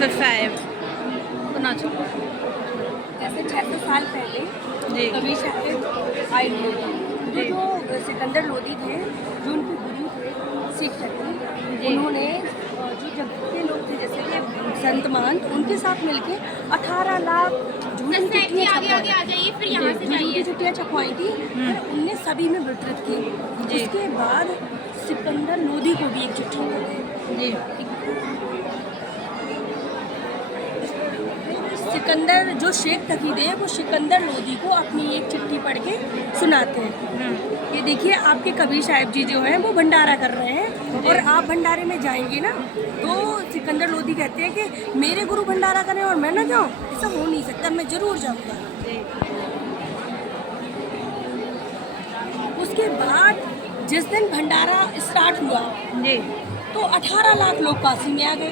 फिर साहिब सुना चो। जैसे 600 साल पहले जी कबीर साहिब आए हुए थे, तो जो सिकंदर लोदी थे, जो उनके गुरु थे सिख थे, जी। उन्होंने जो जगत के लोग थे जैसे कि संत महंत, उनके साथ मिलके 18 लाख झूठी चिट्ठियाँ छपवाई थी, फिर उनने सभी में वितरित की। जी। उसके बाद सिकंदर लोदी को भी एक चिट्ठी मिली। जी सिकंदर जो शेख तकीद है वो सिकंदर लोदी को अपनी एक चिट्ठी पढ़ के सुनाते हैं। ये देखिए आपके कबीर साहिब जी जो हैं वो भंडारा कर रहे हैं, और आप भंडारे में जाएंगे ना तो सिकंदर लोदी कहते हैं कि मेरे गुरु भंडारा करें और मैं ना जाऊँ, ऐसा हो नहीं सकता, मैं जरूर जाऊँगा। उसके बाद जिस दिन भंडारा स्टार्ट हुआ जी तो 18 लाख लोग काशी में आ गए।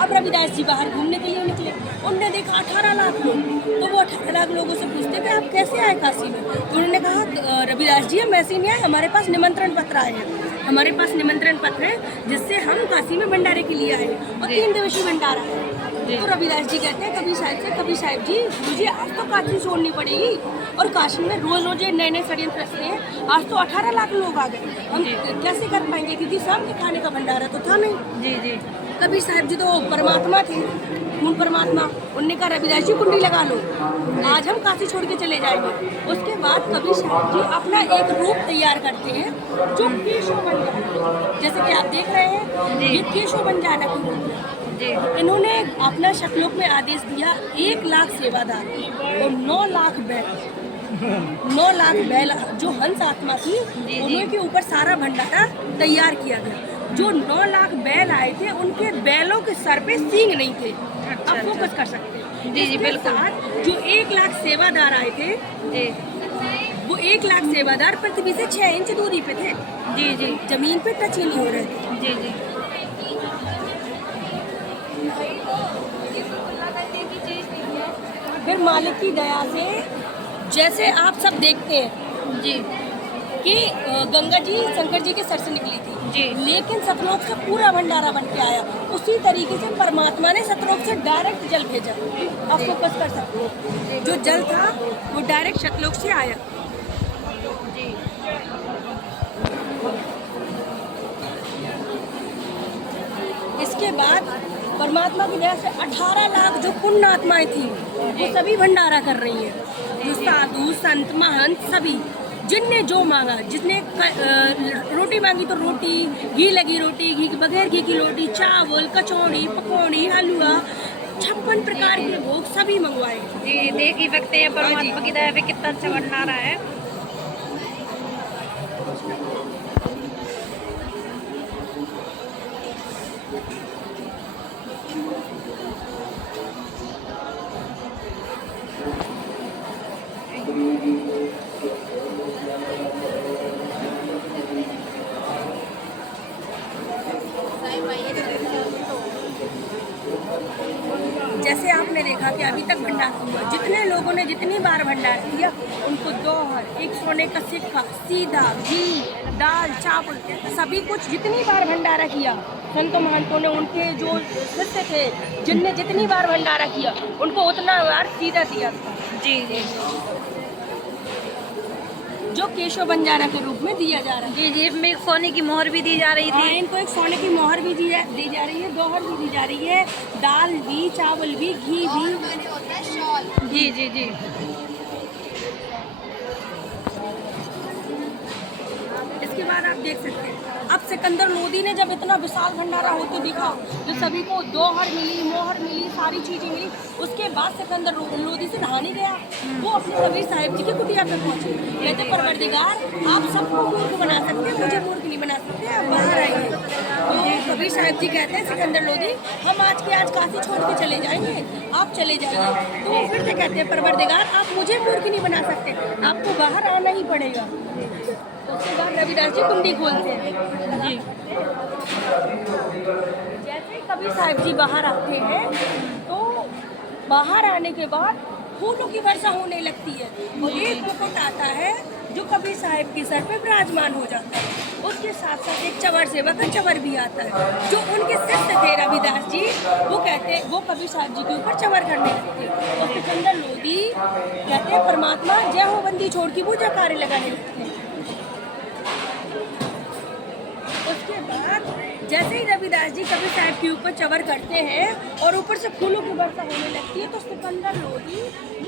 अब रविदास जी बाहर घूमने के लिए निकले, उनने देखा 18 लाख लोग, तो वो 18 लाख लोगों से पूछते कि आप कैसे आए काशी में। तो उन्होंने कहा रविदास जी हम ऐसे नहीं आए, हमारे पास निमंत्रण पत्र आए हैं, हमारे पास निमंत्रण पत्र है जिससे हम काशी में भंडारे के लिए आए, और 3 दिवसीय भंडारा है। तो रविदास जी कहते हैं कबीर साहिब से, कबीर साहिब जी मुझे आज तो काशी छोड़नी पड़ेगी, और काशी में रोज रोज नए नए षड्यंत्र रचते हैं, आज तो 18 लाख लोग आ गए, हम कैसे कर पाएंगे, क्योंकि शाम के खाने का भंडारा तो था नहीं। जी जी कबीर साहिब जी तो परमात्मा थे, मूल परमात्मा। उनने कहा रविदास जी कुंडी लगा लो, आज हम काशी छोड़ के चले जाएंगे। उसके बाद कबीर साहिब जी अपना एक रूप तैयार करते हैं जो केशव बंजारा, जैसे कि आप देख रहे हैं ये केशव बंजारा का रूप है। जी इन्होंने अपना शतलोक में आदेश दिया 1 लाख सेवादार और 9 लाख बैल, 9 लाख बैल जो हंस आत्मा थी उन्हीं के ऊपर सारा भंडारा तैयार किया गया। जो 9 लाख बैल आए थे उनके बैलों के सर पे सींग नहीं थे। आप फोकस कर सकते हैं। जी जी बिल्कुल। जो 1 लाख सेवादार आए थे जी वो 1 लाख सेवादार पृथ्वी से 6 इंच दूरी पे थे। जी जी जमीन पे टच ही नहीं हो रहे थे। जी जी फिर मालिक की दया से जैसे आप सब देखते हैं जी कि गंगा जी शंकर जी के सर से निकली थी, जी। लेकिन सतलोक से पूरा भंडारा बन के आया। उसी तरीके से परमात्मा ने सतलोक से डायरेक्ट जल भेजा। आप फोकस कर सकते हो, जो जल था वो डायरेक्ट सतलोक से आया। जी इसके बाद परमात्मा की दया से 18 लाख जो पुण्य आत्माएं थी वो सभी भंडारा कर रही हैं। जो साधु संत महंत सभी जिनने जो मांगा, जिसने रोटी मांगी तो रोटी, घी लगी रोटी, घी बगैर घी की रोटी, चावल, कचौड़ी, पकौड़ी, हलवा, 56 प्रकार के भोग सभी मंगवाए। जी देख ही सकते हैं परमात्मा की दया पे कितना अच्छा भंडारा है। जैसे आपने देखा कि अभी तक भंडारा हुआ, जितने लोगों ने जितनी बार भंडारा किया उनको दोहर, एक सोने का सिक्का, सीधा, घी, दाल, चावल, सभी कुछ जितनी बार भंडारा किया संतों महंतों ने, उनके जो शिष्य थे जिनने जितनी बार भंडारा किया उनको उतना बार सीधा दिया था। जी जी जो केशव बंजारा के रूप में दिया जा रहा है। जी जी इसमें एक सोने की मोहर भी दी जा रही थी। इनको एक सोने की मोहर भी दी जा रही है, दोहर भी दी जा रही है, दाल भी, चावल भी, घी भी। जी जी जी इसके बाद आप देख सकते हैं अब सिकंदर लोदी ने जब इतना विशाल भंडारा होते दिखा, जो सभी को दोहर मिली, मोहर मिली, सारी चीजें मिली, उसके बाद सिकंदर लोदी से नहाने गया। वो अपने कबीर साहिब जी की कुटिया पे पहुंचे, कहते परवरदिगार आप सबको मूर्ख बना सकते हैं, मुझे मूर्ख नहीं बना सकते, आप बाहर आइए। तो कबीर साहिब जी कहते हैं सिकंदर लोदी हम आज के आज काशी छोड़ के चले जाएंगे, आप चले जाइए। तो वो फिर से कहते हैं परवरदिगार आप मुझे मूर्ख नहीं बना सकते, आपको बाहर आना ही पड़ेगा। उसके बाद रविदास जी कुंडी खोलते हैं। जी जैसे ही कबीर साहिब जी बाहर आते हैं तो बाहर आने के बाद फूलों की वर्षा होने लगती है, और एक मुकुट आता है जो कबीर साहिब के सर पे विराजमान हो जाता है। उसके साथ साथ एक चवर सेवा का चवर भी आता है, जो उनके शिष्य थे रविदास जी, वो वो कबीर साहब जी के ऊपर चवर करने लगते। तो सिकंदर लोदी कहते हैं परमात्मा जय हो बंदी छोड़ की पूजा कार्य लगाने लगते हैं। उसके बाद जैसे ही रविदास जी कबीर साहब के ऊपर चवर करते हैं और ऊपर से फूलों की वर्षा होने लगती है, तो सिकंदर लोदी